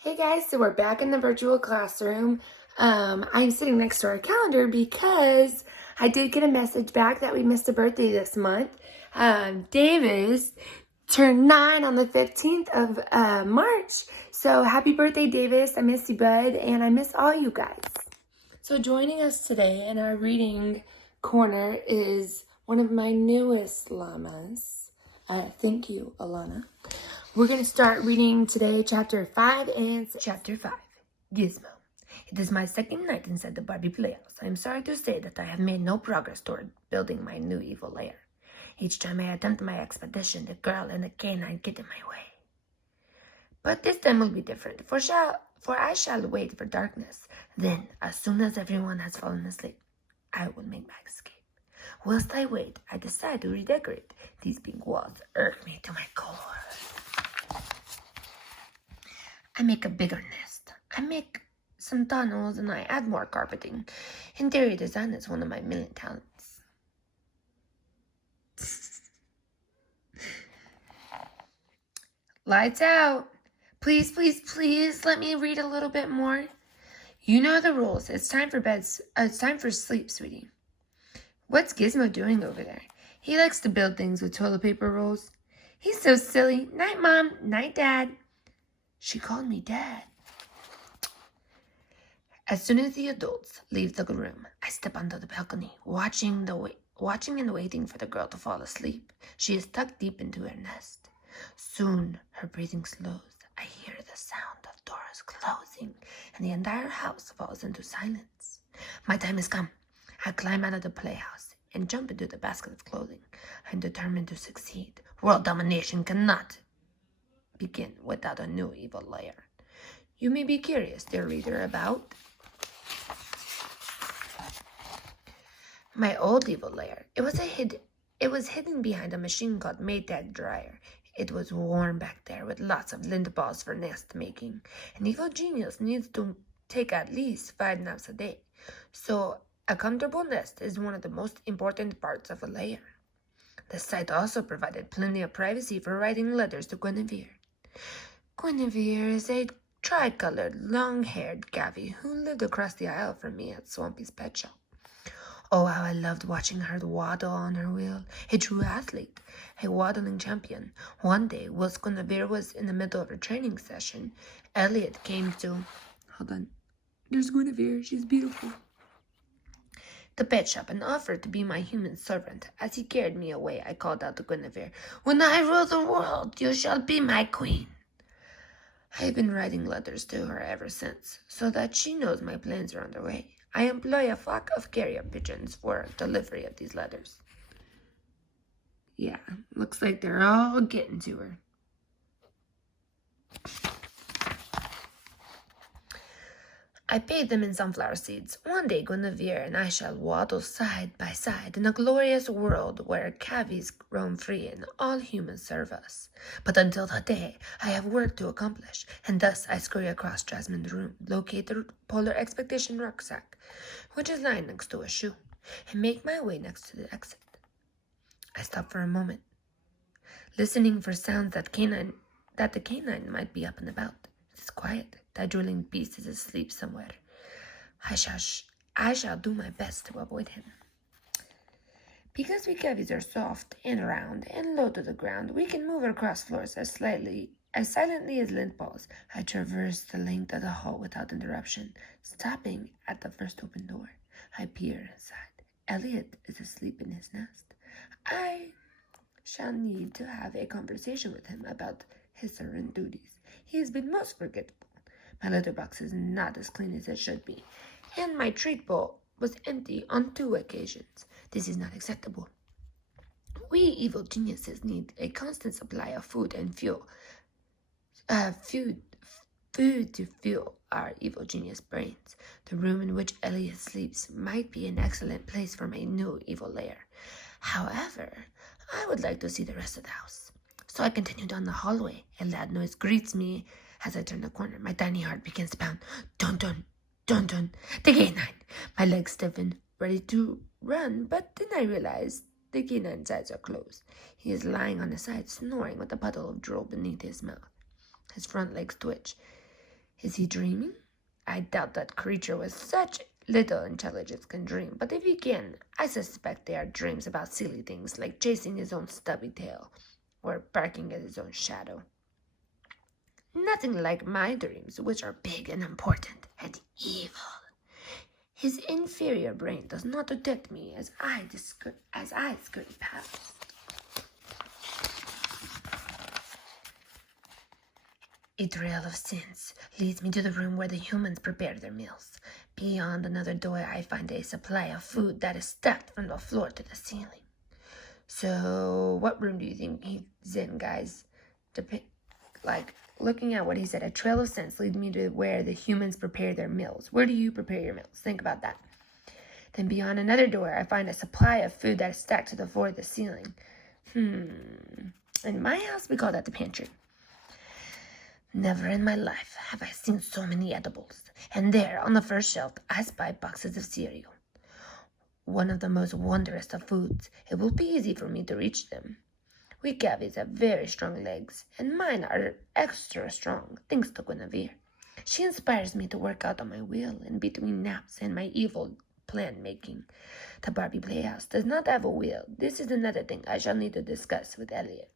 Hey guys, so we're back in the virtual classroom. I'm sitting next to our calendar because I did get a message back that we missed a birthday this month. Davis turned 9 on the 15th of March. So happy birthday, Davis. I miss you, bud, and I miss all you guys. So joining us today in our reading corner is one of my newest llamas. Thank you, Alana. We're going to start reading today chapter 5 and chapter 5, Gizmo. It is my second night inside the Barbie Playhouse. I am sorry to say that I have made no progress toward building my new evil lair. Each time I attempt my expedition, the girl and the canine get in my way. But this time will be different, for I shall wait for darkness. Then, as soon as everyone has fallen asleep, I will make my escape. Whilst I wait, I decide to redecorate. These pink walls irk me to my core. I make a bigger nest. I make some tunnels and I add more carpeting. Interior design is one of my million talents. Lights out. Please, please, please let me read a little bit more. You know the rules. It's time for bed. It's time for sleep, sweetie. What's Gizmo doing over there? He likes to build things with toilet paper rolls. He's so silly. Night, Mom. Night, Dad. She called me Dad. As soon as the adults leave the room, I step onto the balcony, watching and waiting for the girl to fall asleep. She is tucked deep into her nest. Soon, her breathing slows. I hear the sound of doors closing, and the entire house falls into silence. My time has come. I climb out of the playhouse and jump into the basket of clothing. I'm determined to succeed. World domination cannot begin without a new evil lair. You may be curious, dear reader, about my old evil lair. It was hidden behind a machine called Maytag Dryer. It was warm back there with lots of lint balls for nest making. An evil genius needs to take at least 5 naps a day. So a comfortable nest is one of the most important parts of a lair. The site also provided plenty of privacy for writing letters to Guinevere. Guinevere is a tri-colored, long-haired gaby who lived across the aisle from me at Swampy's pet shop. Oh, how I loved watching her waddle on her wheel. A true athlete, a waddling champion. One day, whilst Guinevere was in the middle of her training session, Elliot came to... Hold on. There's Guinevere. She's beautiful. The pet shop and offered to be my human servant. As he carried me away, I called out to Guinevere, "When I rule the world, you shall be my queen." I have been writing letters to her ever since, so that she knows my plans are underway. I employ a flock of carrier pigeons for delivery of these letters. Yeah, looks like they're all getting to her. I paid them in sunflower seeds. One day Guinevere and I shall waddle side by side in a glorious world where cavies roam free and all humans serve us. But until that day, I have work to accomplish, and thus I scurry across Jasmine's room, locate the Polar Expedition rucksack, which is lying next to a shoe, and make my way next to the exit. I stop for a moment, listening for sounds that the canine might be up and about. It is quiet. That drooling beast is asleep somewhere. I shall do my best to avoid him. Because we cavies are soft and round and low to the ground, we can move across floors as silently as lint balls. I traverse the length of the hall without interruption, stopping at the first open door. I peer inside. Elliot is asleep in his nest. I shall need to have a conversation with him about his servant duties. He has been most forgetful. My litter box is not as clean as it should be, and my treat bowl was empty on 2 occasions. This is not acceptable. We evil geniuses need a constant supply of food and fuel. Food to fuel our evil genius brains. The room in which Elliot sleeps might be an excellent place for my new evil lair. However, I would like to see the rest of the house. So I continue down the hallway. A loud noise greets me as I turn the corner. My tiny heart begins to pound. Dun dun, dun dun. The canine. My legs stiffen, ready to run, but then I realize the canine's eyes are closed. He is lying on his side, snoring with a puddle of drool beneath his mouth. His front legs twitch. Is he dreaming? I doubt that creature with such little intelligence can dream, but if he can, I suspect they are dreams about silly things like chasing his own stubby tail or barking at his own shadow. Nothing like my dreams, which are big and important and evil. His inferior brain does not detect me as I scurry past. A trail of scents leads me to the room where the humans prepare their meals. Beyond another door, I find a supply of food that is stacked from the floor to the ceiling. So, what room do you think he's in, guys? Looking at what he said, a trail of scents leads me to where the humans prepare their meals. Where do you prepare your meals? Think about that. Then beyond another door, I find a supply of food that is stacked to the floor of the ceiling. In my house, we call that the pantry. Never in my life have I seen so many edibles. And there, on the first shelf, I spy boxes of cereal. One of the most wondrous of foods. It will be easy for me to reach them. We Gavies have very strong legs, and mine are extra strong, thanks to Guinevere. She inspires me to work out on my wheel in between naps and my evil plan making. The Barbie Playhouse does not have a wheel. This is another thing I shall need to discuss with Elliot.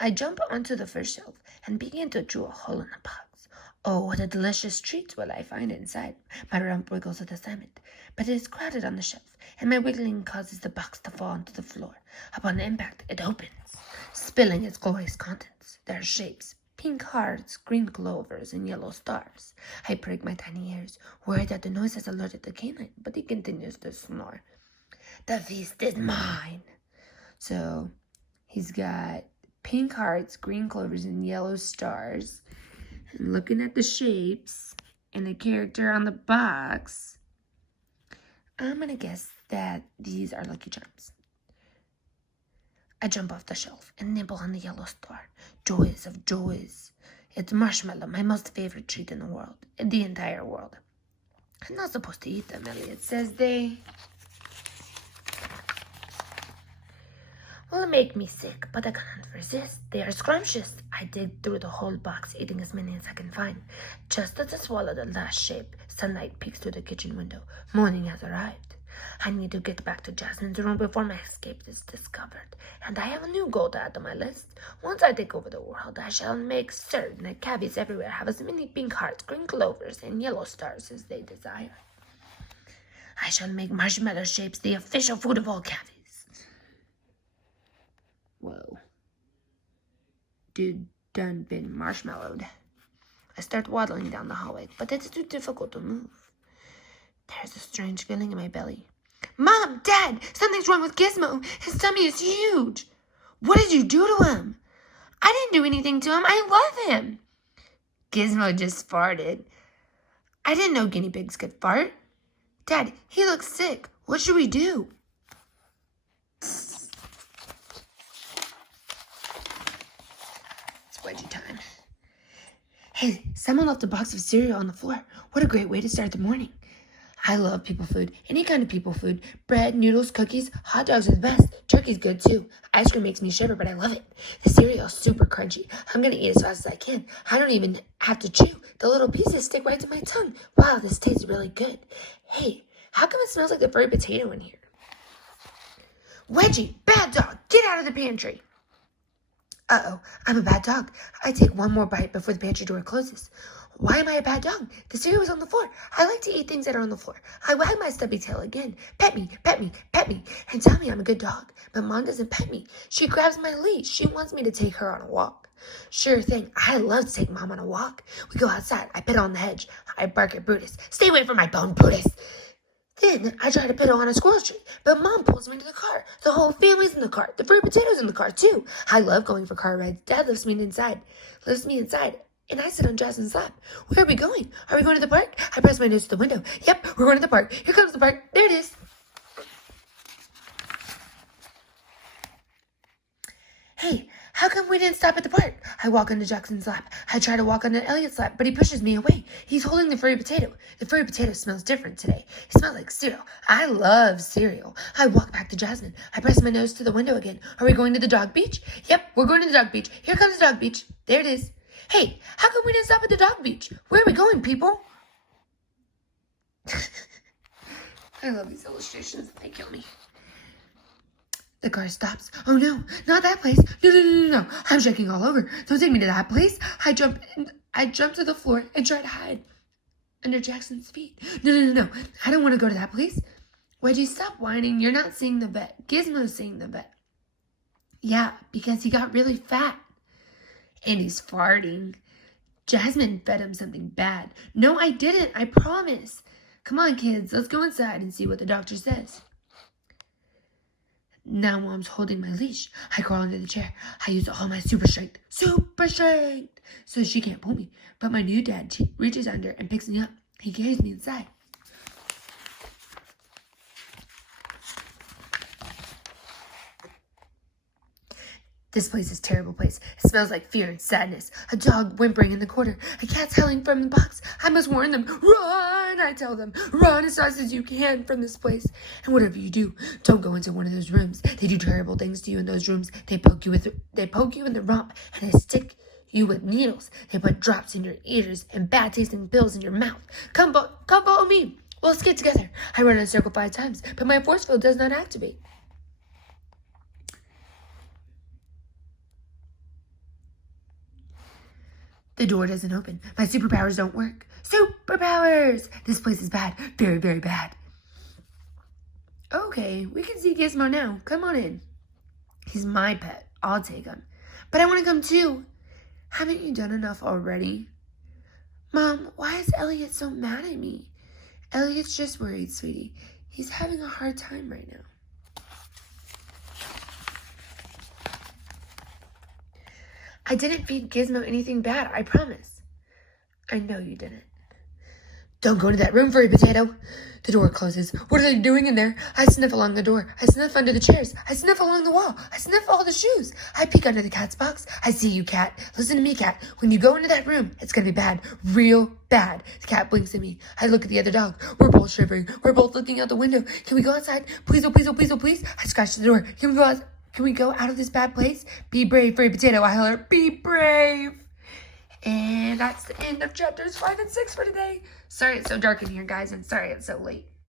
I jump onto the first shelf and begin to chew a hole in the box. Oh, what a delicious treat will I find inside. My rump wiggles with excitement, but it is crowded on the shelf, and my wiggling causes the box to fall onto the floor. Upon impact, it opens, spilling its glorious contents. There are shapes, pink hearts, green clovers, and yellow stars. I prick my tiny ears, worried that the noise has alerted the canine, but he continues to snore. The feast is mine. So, he's got pink hearts, green clovers, and yellow stars. And looking at the shapes and the character on the box, I'm going to guess that these are Lucky Charms. I jump off the shelf and nibble on the yellow star. Joys of joys. It's marshmallow, my most favorite treat in the world, in the entire world. I'm not supposed to eat them, Elliot says they will make me sick, but I cannot resist. They are scrumptious. I dig through the whole box, eating as many as I can find. Just as I swallow the last shape, sunlight peeks through the kitchen window. Morning has arrived. I need to get back to Jasmine's room before my escape is discovered. And I have a new goal to add to my list. Once I take over the world, I shall make certain that cabbies everywhere have as many pink hearts, green clovers, and yellow stars as they desire. I shall make marshmallow shapes the official food of all cabbies. Whoa. Dude done been marshmallowed. I start waddling down the hallway, but it's too difficult to move. There's a strange feeling in my belly. Mom! Dad! Something's wrong with Gizmo! His tummy is huge! What did you do to him? I didn't do anything to him. I love him. Gizmo just farted. I didn't know guinea pigs could fart. Dad, he looks sick. What should we do? Wedgie time. Hey, someone left a box of cereal on the floor. What a great way to start the morning. I love people food. Any kind of people food. Bread, noodles, cookies, hot dogs are the best. Turkey's good too. Ice cream makes me shiver, but I love it. The cereal's super crunchy. I'm gonna eat as fast as I can. I don't even have to chew. The little pieces stick right to my tongue. Wow, this tastes really good. Hey, how come it smells like the furry potato in here? Wedgie, bad dog, get out of the pantry. Uh-oh, I'm a bad dog. I take one more bite before the pantry door closes. Why am I a bad dog? The cereal was on the floor. I like to eat things that are on the floor. I wag my stubby tail again. Pet me, pet me, pet me, and tell me I'm a good dog. But Mom doesn't pet me. She grabs my leash. She wants me to take her on a walk. Sure thing. I love to take Mom on a walk. We go outside. I pet on the hedge. I bark at Brutus. Stay away from my bone, Brutus. Then I try to pedal on a squirrel tree, but Mom pulls me into the car. The whole family's in the car. The fruit potato's in the car, too. I love going for car rides. Dad lifts me inside, and I sit on Jasmine's lap. Where are we going? Are we going to the park? I press my nose to the window. Yep, we're going to the park. Here comes the park. There it is. Hey, how come we didn't stop at the park? I walk onto Jackson's lap. I try to walk onto Elliot's lap, but he pushes me away. He's holding the furry potato. The furry potato smells different today. He smells like cereal. I love cereal. I walk back to Jasmine. I press my nose to the window again. Are we going to the dog beach? Yep, we're going to the dog beach. Here comes the dog beach. There it is. Hey, how come we didn't stop at the dog beach? Where are we going, people? I love these illustrations. They kill me. The car stops. Oh no, not that place. No. I'm shaking all over. Don't take me to that place. I jump to the floor and try to hide under Jackson's feet. No. I don't want to go to that place. Wedgie, stop whining. You're not seeing the vet. Gizmo's seeing the vet. Yeah, because he got really fat. And he's farting. Jasmine fed him something bad. No, I didn't. I promise. Come on, kids. Let's go inside and see what the doctor says. Now Mom's holding my leash. I crawl under the chair. I use all my super strength. So she can't pull me. But my new dad reaches under and picks me up. He carries me inside. This place is a terrible place. It smells like fear and sadness. A dog whimpering in the corner. A cat's howling from the box. I must warn them. Run, I tell them. Run as fast as you can from this place. And whatever you do, don't go into one of those rooms. They do terrible things to you in those rooms. They poke you in the rump and they stick you with needles. They put drops in your ears and bad tasting pills in your mouth. Come follow me. Let's get together. I run in a circle 5 times, but my force field does not activate. The door doesn't open. My superpowers don't work. Superpowers! This place is bad. Very, very bad. Okay, we can see Gizmo now. Come on in. He's my pet. I'll take him. But I want to come too. Haven't you done enough already? Mom, why is Elliot so mad at me? Elliot's just worried, sweetie. He's having a hard time right now. I didn't feed Gizmo anything bad, I promise. I know you didn't. Don't go into that room, Furry Potato. The door closes. What are they doing in there? I sniff along the door. I sniff under the chairs. I sniff along the wall. I sniff all the shoes. I peek under the cat's box. I see you, cat. Listen to me, cat. When you go into that room, it's going to be bad. Real bad. The cat blinks at me. I look at the other dog. We're both shivering. We're both looking out the window. Can we go outside? Please, oh, please, oh, please, oh, please. I scratch the door. Can we go out of this bad place? Be brave, Furry Potato. I holler, be brave. And that's the end of chapters 5 and 6 for today. Sorry it's so dark in here, guys, and sorry it's so late.